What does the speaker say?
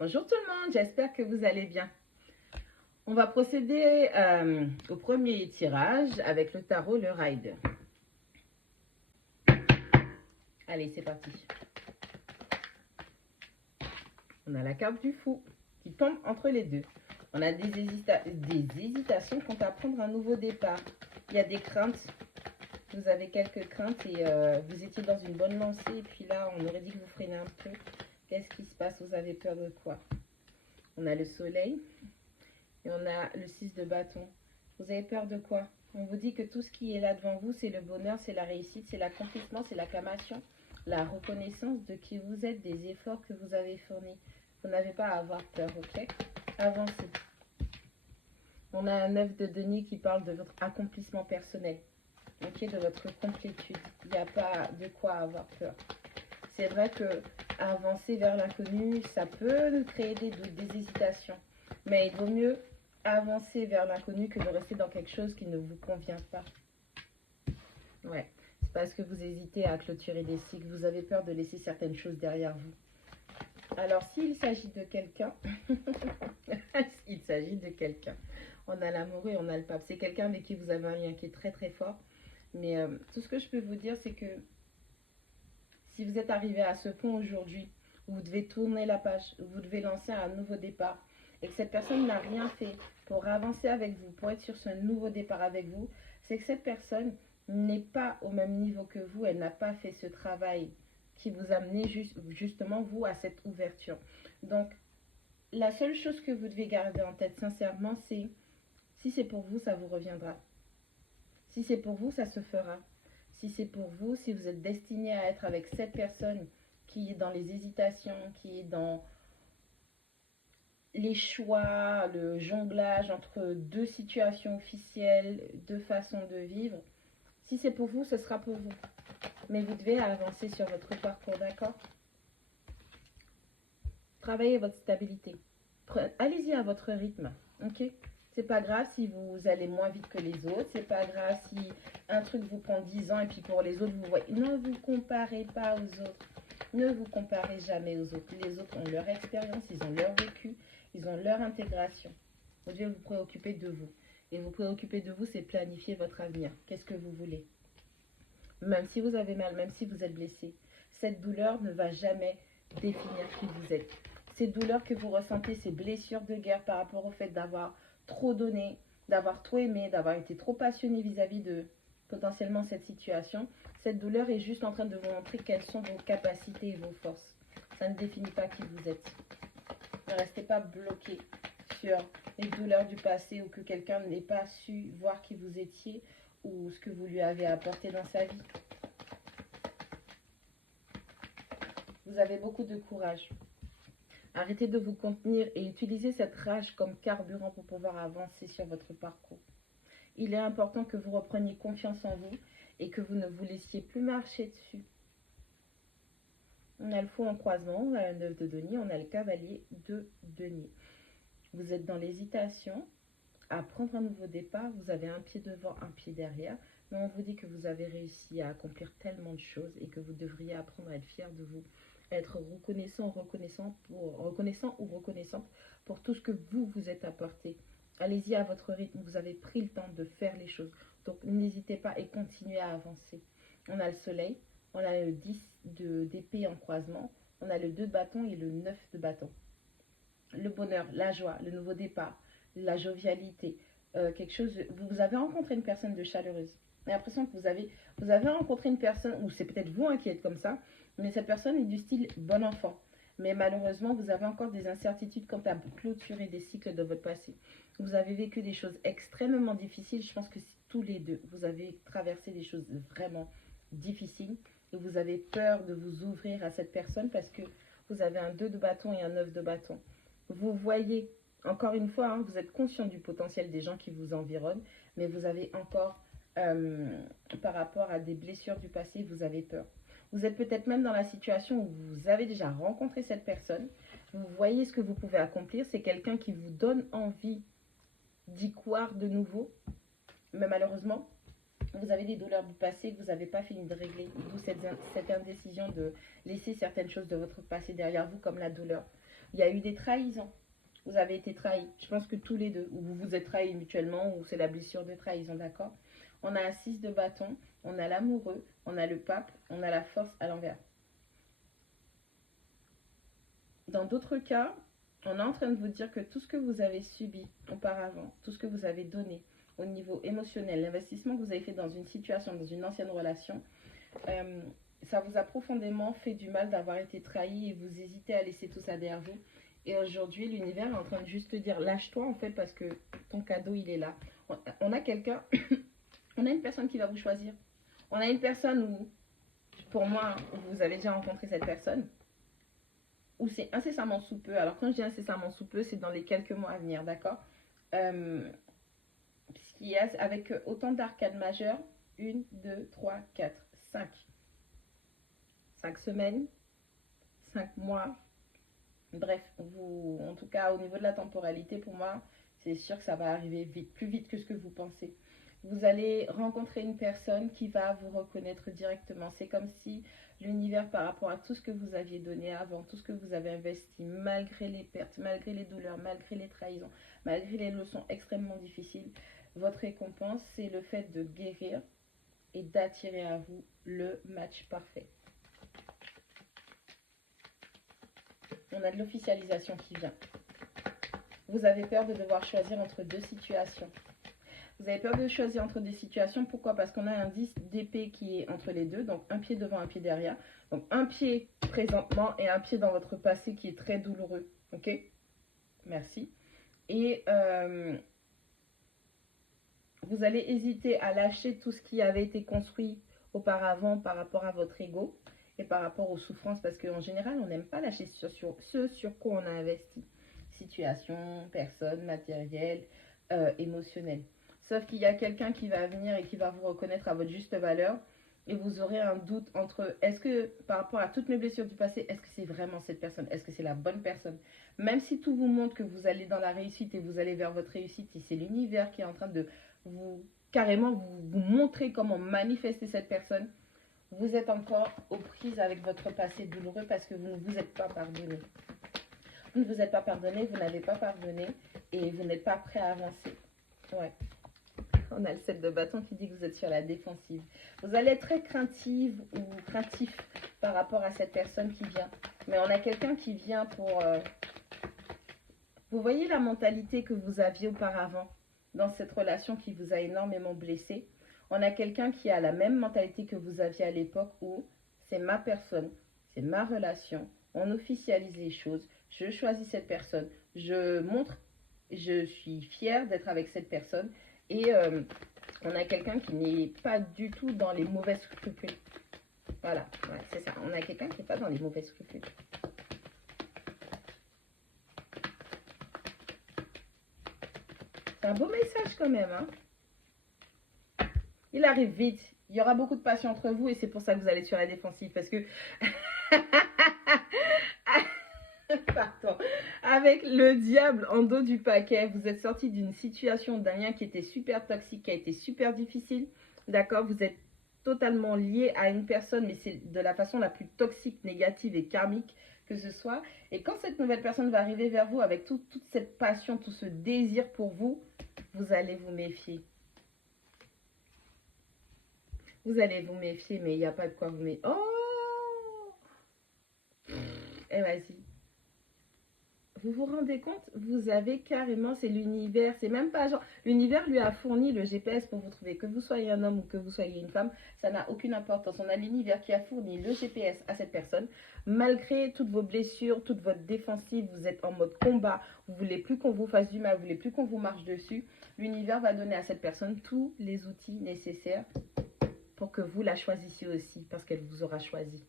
Bonjour tout le monde, j'espère que vous allez bien. On va procéder au premier tirage avec le tarot, le Rider. Allez, c'est parti. On a la carte du fou qui tombe entre les deux. On a des hésitations quant à prendre un nouveau départ. Il y a des craintes. Vous avez quelques craintes et vous étiez dans une bonne lancée. Et puis là, on aurait dit que vous freinez un peu. Qu'est-ce qui se passe? Vous avez peur de quoi? On a le soleil et on a le 6 de bâton. Vous avez peur de quoi? On vous dit que tout ce qui est là devant vous, c'est le bonheur, c'est la réussite, c'est l'accomplissement, c'est l'acclamation, la reconnaissance de qui vous êtes, des efforts que vous avez fournis. Vous n'avez pas à avoir peur, ok? Avancez. On a un 9 de denier qui parle de votre accomplissement personnel, ok, de votre complétude. Il n'y a pas de quoi avoir peur. C'est vrai que avancer vers l'inconnu, ça peut créer des doutes, des hésitations. Mais il vaut mieux avancer vers l'inconnu que de rester dans quelque chose qui ne vous convient pas. Ouais, c'est parce que vous hésitez à clôturer des cycles, vous avez peur de laisser certaines choses derrière vous. Alors, s'il s'agit de quelqu'un, s'il s'agit de quelqu'un, on a l'amoureux et on a le pape. C'est quelqu'un avec qui vous avez un lien qui est très très fort. Mais tout ce que je peux vous dire, c'est que si vous êtes arrivé à ce point aujourd'hui, où vous devez tourner la page, où vous devez lancer un nouveau départ, et que cette personne n'a rien fait pour avancer avec vous, pour être sur ce nouveau départ avec vous, c'est que cette personne n'est pas au même niveau que vous, elle n'a pas fait ce travail qui vous a amené justement, vous, à cette ouverture. Donc, la seule chose que vous devez garder en tête, sincèrement, c'est si c'est pour vous, ça vous reviendra. Si c'est pour vous, ça se fera. Si c'est pour vous, si vous êtes destiné à être avec cette personne qui est dans les hésitations, qui est dans les choix, le jonglage entre deux situations officielles, deux façons de vivre, si c'est pour vous, ce sera pour vous. Mais vous devez avancer sur votre parcours, d'accord? Travaillez votre stabilité. Allez-y à votre rythme, ok? C'est pas grave si vous allez moins vite que les autres. C'est pas grave si un truc vous prend 10 ans et puis pour les autres, vous voyez. Ne vous comparez pas aux autres. Ne vous comparez jamais aux autres. Les autres ont leur expérience, ils ont leur vécu, ils ont leur intégration. Vous devez vous préoccuper de vous. Et vous préoccuper de vous, c'est planifier votre avenir. Qu'est-ce que vous voulez? Même si vous avez mal, même si vous êtes blessé, cette douleur ne va jamais définir qui vous êtes. Ces douleurs que vous ressentez, ces blessures de guerre par rapport au fait d'avoir trop donné, d'avoir trop aimé, d'avoir été trop passionné vis-à-vis de potentiellement cette situation, cette douleur est juste en train de vous montrer quelles sont vos capacités et vos forces. Ça ne définit pas qui vous êtes. Ne restez pas bloqué sur les douleurs du passé ou que quelqu'un n'ait pas su voir qui vous étiez ou ce que vous lui avez apporté dans sa vie. Vous avez beaucoup de courage. Arrêtez de vous contenir et utilisez cette rage comme carburant pour pouvoir avancer sur votre parcours. Il est important que vous repreniez confiance en vous et que vous ne vous laissiez plus marcher dessus. On a le fou en croisement, on a le 9 de denier, on a le cavalier de denier. Vous êtes dans l'hésitation à prendre un nouveau départ, vous avez un pied devant, un pied derrière, mais on vous dit que vous avez réussi à accomplir tellement de choses et que vous devriez apprendre à être fier de vous, être reconnaissant ou reconnaissante pour tout ce que vous êtes apporté. Allez-y à votre rythme, vous avez pris le temps de faire les choses, donc n'hésitez pas et continuez à avancer. On a le soleil, on a le 10 d'épée en croisement, on a le 2 de bâton et le 9 de bâton. Le bonheur, la joie, le nouveau départ, la jovialité, quelque chose. Vous avez rencontré une personne de chaleureuse. J'ai l'impression que vous avez rencontré une personne, ou c'est peut-être vous qui êtes comme ça, mais cette personne est du style bon enfant. Mais malheureusement, vous avez encore des incertitudes quant à clôturer des cycles de votre passé. Vous avez vécu des choses extrêmement difficiles. Je pense que tous les deux, vous avez traversé des choses vraiment difficiles et vous avez peur de vous ouvrir à cette personne parce que vous avez un 2 de bâton et un 9 de bâton. Vous voyez, encore une fois, vous êtes conscient du potentiel des gens qui vous environnent, mais vous avez encore, par rapport à des blessures du passé, vous avez peur. Vous êtes peut-être même dans la situation où vous avez déjà rencontré cette personne, vous voyez ce que vous pouvez accomplir, c'est quelqu'un qui vous donne envie d'y croire de nouveau, mais malheureusement, vous avez des douleurs du passé que vous n'avez pas fini de régler, d'où cette indécision de laisser certaines choses de votre passé derrière vous, comme la douleur. Il y a eu des trahisons. Vous avez été trahis. Je pense que tous les deux. Ou vous vous êtes trahis mutuellement, ou c'est la blessure de trahison, d'accord? On a un 6 de bâton, on a l'amoureux, on a le pape, on a la force à l'envers. Dans d'autres cas, on est en train de vous dire que tout ce que vous avez subi auparavant, tout ce que vous avez donné au niveau émotionnel, l'investissement que vous avez fait dans une situation, dans une ancienne relation, ça vous a profondément fait du mal d'avoir été trahi et vous hésitez à laisser tout ça derrière vous. Et aujourd'hui, l'univers est en train de juste te dire, lâche-toi en fait parce que ton cadeau, il est là. On a quelqu'un, on a une personne qui va vous choisir. On a une personne où, pour moi, vous avez déjà rencontré cette personne, où c'est incessamment sous peu. Alors quand je dis incessamment sous peu, c'est dans les quelques mois à venir, d'accord? Ce qui est avec autant d'arcades majeures, 1, 2, 3, 4, 5. 5 semaines, 5 mois. Bref, vous, en tout cas, au niveau de la temporalité, pour moi, c'est sûr que ça va arriver vite, plus vite que ce que vous pensez. Vous allez rencontrer une personne qui va vous reconnaître directement. C'est comme si l'univers, par rapport à tout ce que vous aviez donné avant, tout ce que vous avez investi, malgré les pertes, malgré les douleurs, malgré les trahisons, malgré les leçons extrêmement difficiles, votre récompense, c'est le fait de guérir et d'attirer à vous le match parfait. On a de l'officialisation qui vient. Vous avez peur de devoir choisir entre deux situations. Vous avez peur de choisir entre des situations. Pourquoi? Parce qu'on a un 10 d'épée qui est entre les deux. Donc, un pied devant, un pied derrière. Donc, un pied présentement et un pied dans votre passé qui est très douloureux. Ok? Merci. Et vous allez hésiter à lâcher tout ce qui avait été construit auparavant par rapport à votre ego et par rapport aux souffrances. Parce qu'en général, on n'aime pas lâcher ce sur quoi on a investi. Situation, personne, matériel, émotionnel. Sauf qu'il y a quelqu'un qui va venir et qui va vous reconnaître à votre juste valeur. Et vous aurez un doute entre, est-ce que par rapport à toutes mes blessures du passé, est-ce que c'est vraiment cette personne? Est-ce que c'est la bonne personne? Même si tout vous montre que vous allez dans la réussite et vous allez vers votre réussite, et c'est l'univers qui est en train de vous, carrément, vous montrer comment manifester cette personne, vous êtes encore aux prises avec votre passé douloureux parce que vous ne vous êtes pas pardonné. Vous ne vous êtes pas pardonné, vous n'avez pas pardonné et vous n'êtes pas prêt à avancer. Ouais. On a le 7 de bâton qui dit que vous êtes sur la défensive. Vous allez être très craintive ou craintif par rapport à cette personne qui vient. Mais on a quelqu'un qui vient pour... Vous voyez la mentalité que vous aviez auparavant dans cette relation qui vous a énormément blessé. On a quelqu'un qui a la même mentalité que vous aviez à l'époque où c'est ma personne, c'est ma relation. On officialise les choses. Je choisis cette personne. Je montre, je suis fière d'être avec cette personne. Et on a quelqu'un qui n'est pas du tout dans les mauvais scrupules. Voilà, ouais, c'est ça. On a quelqu'un qui n'est pas dans les mauvais scrupules. C'est un beau message quand même, hein. Il arrive vite. Il y aura beaucoup de passion entre vous et c'est pour ça que vous allez sur la défensive. Parce que... Pardon. Avec le diable en dos du paquet, vous êtes sorti d'une situation, d'un lien qui était super toxique, qui a été super difficile. D'accord? Vous êtes totalement lié à une personne, mais c'est de la façon la plus toxique, négative et karmique que ce soit. Et quand cette nouvelle personne va arriver vers vous avec toute cette passion, tout ce désir pour vous, vous allez vous méfier. Vous allez vous méfier, mais il n'y a pas de quoi vous méfier. Oh! Eh, vas-y. Vous vous rendez compte? Vous avez carrément, c'est l'univers, c'est même pas genre, l'univers lui a fourni le GPS pour vous trouver, que vous soyez un homme ou que vous soyez une femme, ça n'a aucune importance. On a l'univers qui a fourni le GPS à cette personne, malgré toutes vos blessures, toute votre défensive, vous êtes en mode combat, vous voulez plus qu'on vous fasse du mal, vous voulez plus qu'on vous marche dessus, l'univers va donner à cette personne tous les outils nécessaires pour que vous la choisissiez aussi, parce qu'elle vous aura choisi.